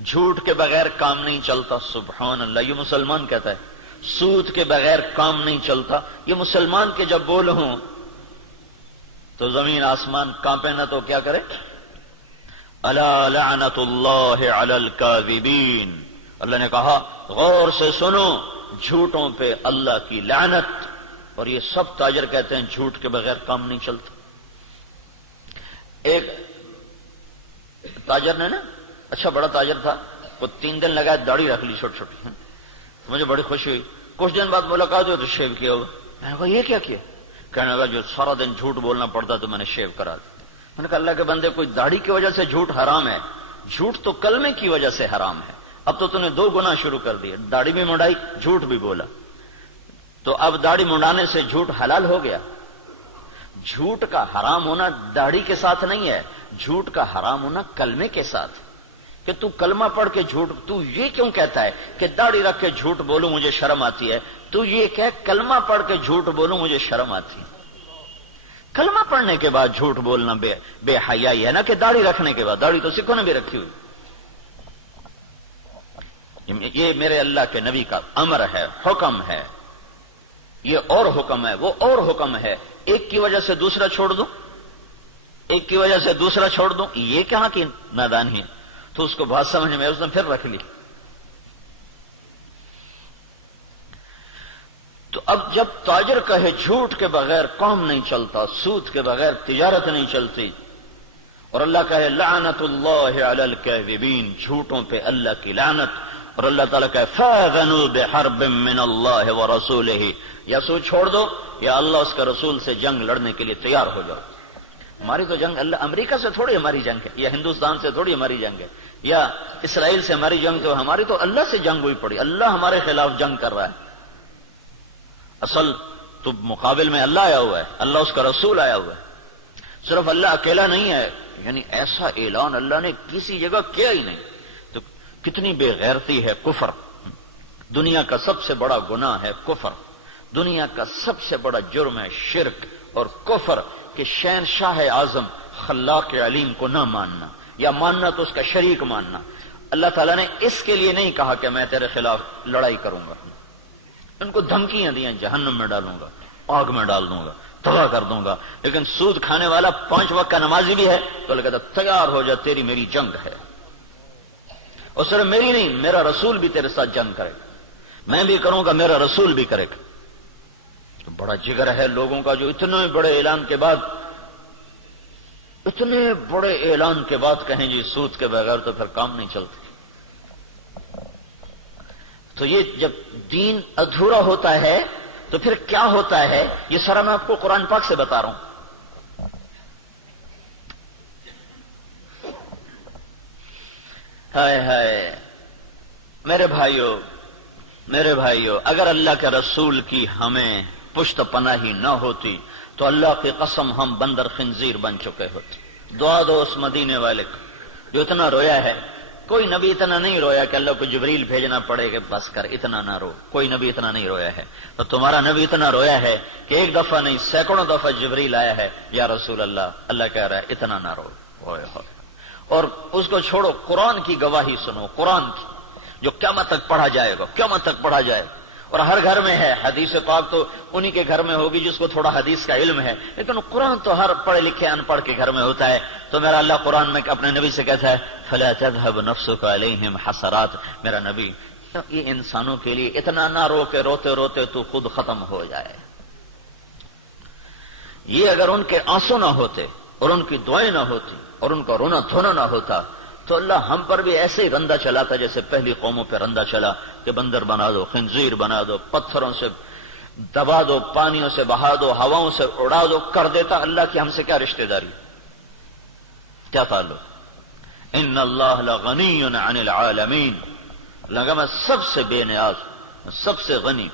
جھوٹ کے بغیر کام نہیں چلتا. سبحان اللہ، یہ مسلمان کہتا ہے. سود کے بغیر کام نہیں چلتا. یہ مسلمان کے جب بول ہوں تو زمین آسمان کانپے نہ تو کیا کرے؟ الا لعنت اللہ علی الکاذبین. اللہ نے کہا غور سے سنو، جھوٹوں پہ اللہ کی لعنت. اور یہ سب تاجر کہتے ہیں جھوٹ کے بغیر کام نہیں چلتا. ایک تاجر نے نا، اچھا بڑا تاجر تھا، وہ 3 دن لگا داڑھی رکھ لی چھوٹی چھوٹی. مجھے بڑی خوشی ہوئی. کچھ دن بعد ملاقات ہوئی تو شیو کیا ہوا. میں نے کہا یہ کیا کیا؟ کہنے لگا جو سارا دن جھوٹ بولنا پڑتا تو میں نے شیو کرا دیا. میں نے کہا اللہ کے بندے، کوئی داڑھی کی وجہ سے جھوٹ حرام ہے؟ جھوٹ تو کلمے کی وجہ سے حرام ہے. اب تو نے 2 گناہ شروع کر دیے، داڑھی بھی منڈائی، جھوٹ بھی بولا. تو اب داڑھی منڈانے سے جھوٹ حلال ہو گیا. جھوٹ کا حرام ہونا داڑھی کے ساتھ نہیں ہے، جھوٹ کا حرام ہونا کلمے کے ساتھ. کہ تو کلمہ پڑھ کے جھوٹ، تو یہ کیوں کہتا ہے کہ داڑھی رکھ کے جھوٹ بولوں مجھے شرم آتی ہے؟ تو یہ کہ کلمہ پڑھ کے جھوٹ بولوں مجھے شرم آتی ہے. کلمہ پڑھنے کے بعد جھوٹ بولنا بے حیائی ہے نا کہ داڑھی رکھنے کے بعد. داڑھی تو سکھوں نے بھی رکھی ہوئی. یہ میرے اللہ کے نبی کا امر ہے، حکم ہے. یہ اور حکم ہے، وہ اور حکم ہے. ایک کی وجہ سے دوسرا چھوڑ دوں، ایک کی وجہ سے دوسرا چھوڑ دوں، یہ کہاں کی نادانی ہے؟ تو اس کو بات سمجھ میں اس نے پھر رکھ لی. تو اب جب تاجر کہے جھوٹ کے بغیر کام نہیں چلتا، سود کے بغیر تجارت نہیں چلتی، اور اللہ کہے لعنت اللہ علی الکاذبین، جھوٹوں پہ اللہ کی لعنت، اور اللہ تعالیٰ کہے فاذنوا بحرب من اللہ ورسولہ، یا سود چھوڑ دو یا اللہ اس کے رسول سے جنگ لڑنے کے لیے تیار ہو جاؤ. ہماری تو جنگ اللہ امریکہ سے تھوڑی ہماری جنگ ہے، یا ہندوستان سے تھوڑی ہماری جنگ ہے، یا اسرائیل سے ہماری جنگ. تو ہماری تو اللہ سے جنگ ہوئی پڑی. اللہ ہمارے خلاف جنگ کر رہا ہے. اصل تو مقابل میں اللہ آیا ہوا ہے، اللہ اس کا رسول آیا ہوا ہے. صرف اللہ اکیلا نہیں ہے، یعنی ایسا اعلان اللہ نے کسی جگہ کیا ہی نہیں. تو کتنی بے غیرتی ہے کفر. دنیا کا سب سے بڑا گناہ ہے کفر. دنیا کا سب سے بڑا جرم ہے شرک اور کفر، کہ شہنشاہ اعظم خلاق علیم کو نہ ماننا، یا ماننا تو اس کا شریک ماننا. اللہ تعالیٰ نے اس کے لیے نہیں کہا کہ میں تیرے خلاف لڑائی کروں گا. ان کو دھمکیاں دیں جہنم میں ڈالوں گا، آگ میں ڈال دوں گا، تباہ کر دوں گا. لیکن سود کھانے والا 5 وقت کا نمازی بھی ہے تو اللہ کہتا تیار ہو جا، تیری میری جنگ ہے. اور صرف میری نہیں، میرا رسول بھی تیرے ساتھ جنگ کرے گا. میں بھی کروں گا، میرا رسول بھی کرے گا. تو بڑا جگر ہے لوگوں کا جو اتنے بڑے اعلان کے بعد، اتنے بڑے اعلان کے بعد کہیں جی سود کے بغیر تو پھر کام نہیں چلتا. تو یہ جب دین ادھورا ہوتا ہے تو پھر کیا ہوتا ہے، یہ سارا میں آپ کو قرآن پاک سے بتا رہا ہوں. ہائے ہائے میرے بھائیو، اگر اللہ کے رسول کی ہمیں پشت پناہی نہ ہوتی تو اللہ کی قسم ہم بندر خنزیر بن چکے ہوتے. دعا دو اس مدینے والے کو جو اتنا رویا ہے. کوئی نبی اتنا نہیں رویا کہ اللہ کو جبریل بھیجنا پڑے کہ بس کر اتنا نہ رو. کوئی نبی اتنا نہیں رویا ہے. تو تمہارا نبی اتنا رویا ہے کہ 1 دفعہ نہیں سینکڑوں دفعہ جبریل آیا ہے، یا رسول اللہ کہہ رہا ہے اتنا نہ رو. اور اس کو چھوڑو، قرآن کی گواہی سنو، قرآن کی جو قیامت تک پڑھا جائے گا، قیامت تک پڑھا جائے گا. اور ہر گھر میں ہے. حدیث پاک تو انہی کے گھر میں ہوگی جس کو تھوڑا حدیث کا علم ہے، لیکن قرآن تو ہر پڑھے لکھے ان پڑھ کے گھر میں ہوتا ہے. تو میرا اللہ قرآن میں اپنے نبی سے کہتا ہے فَلَا تَذْهَبْ نَفْسُكَ عَلَيْهِمْ حَسَرَاتٍ. میرا نبی یہ انسانوں کے لیے اتنا نہ رو کہ روتے روتے تو خود ختم ہو جائے. یہ اگر ان کے آنسو نہ ہوتے اور ان کی دعائیں نہ ہوتی اور ان کا رونا دھونا نہ ہوتا تو اللہ ہم پر بھی ایسے ہی رندہ چلاتا جیسے پہلی قوموں پہ رندہ چلا کہ بندر بنا دو، خنزیر بنا دو، پتھروں سے دبا دو، پانیوں سے بہا دو، ہواؤں سے اڑا دو، کر دیتا. اللہ کی ہم سے کیا رشتہ داری، کیا تعلق؟ ان اللہ لغنی عن العالمین. اللہ کا میں سب سے بے نیاز، سب سے غنی